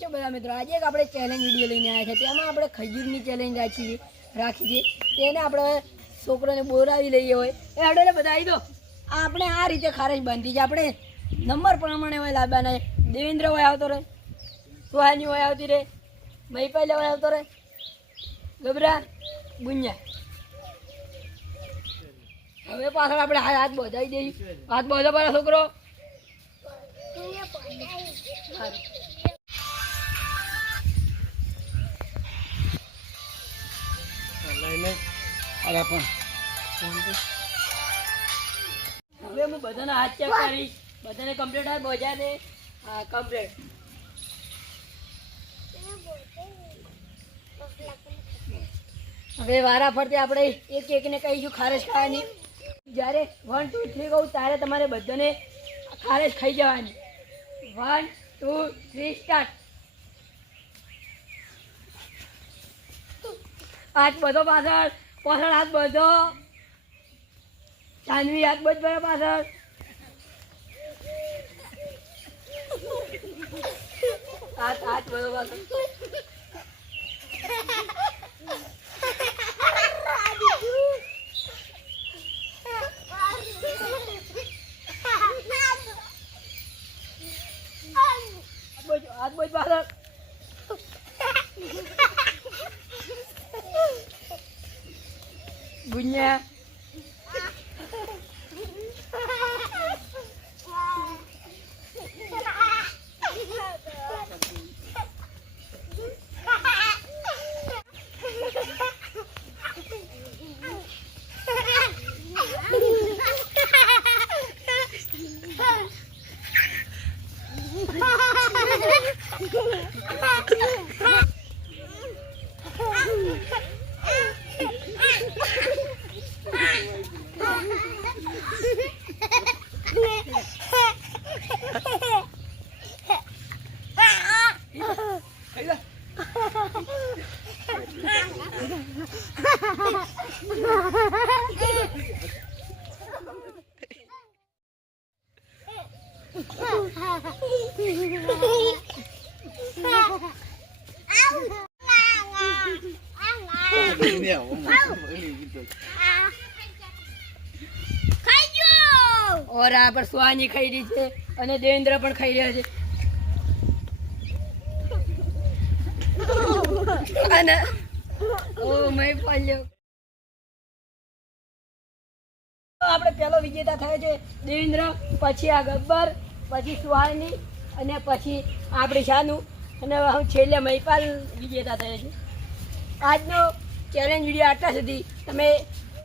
જો બધા મિત્રો, આજે એક આપણે ચેલેન્જ વીડિયો લઈને આવ્યા છે. તેમાં આપણે ખજૂરની ચેલેન્જ રાખી રાખી છે. તેને આપણે છોકરાને બોરાવી લઈએ હોય. એ હડે બધા આવી દો. આપણે આ રીતે ખારેજ બાંધી છે. આપણે નંબર પ્રમાણે હોય લાવવાના દેવેન્દ્ર હોય આવતો રહે, સુહાની હોય આવતી રહે, મહીપાલ હોય આવતો રહે ગબરા ગુંજા હવે પાછળ આપણે હાથ બોધાવી દઈએ. હાથ બધા પાડો છોકરો. હારું. અરે હું બધાને હાથ ચેક કરીશ. બધાને કમ્પ્લીટ હાથ બજાને હા કમ્પ્લીટ હવે વારા ફરતે આપણે એક એકને કહીશું ખારેજ ખાવાની. જ્યારે વન ટુ થ્રી કહું, ત્યારે તમારે બધાને ખારેજ ખાઈ જવાની. વન ટુ થ્રી સ્ટાર્ટ હાથ બધો પાછળ પાછળ હાથ બધો. જાનવી હાથ બધો પાછળ. હાથ હાથ બધો પાછળ. હાથ બધો lagunya Ha ha ha! હાથ બધો પાછળ ગુન્યા ઓર આ પર સ્વાની ખાઈ રહી છે અને દેવેન્દ્ર પણ ખાઈ રહ્યા છે. અને ઓ, મેં પાલ્યો આપણે પેલો વિજેતા થયો છે દેવેન્દ્ર, પછી આ ગબ્બર, પછી સુહાની અને પછી આપણી શાનું. અને હું છેલ્લે મહિપાલ વિજેતા થયો છે. આજનો ચેલેન્જ વીડિયો આટલા સુધી. તમે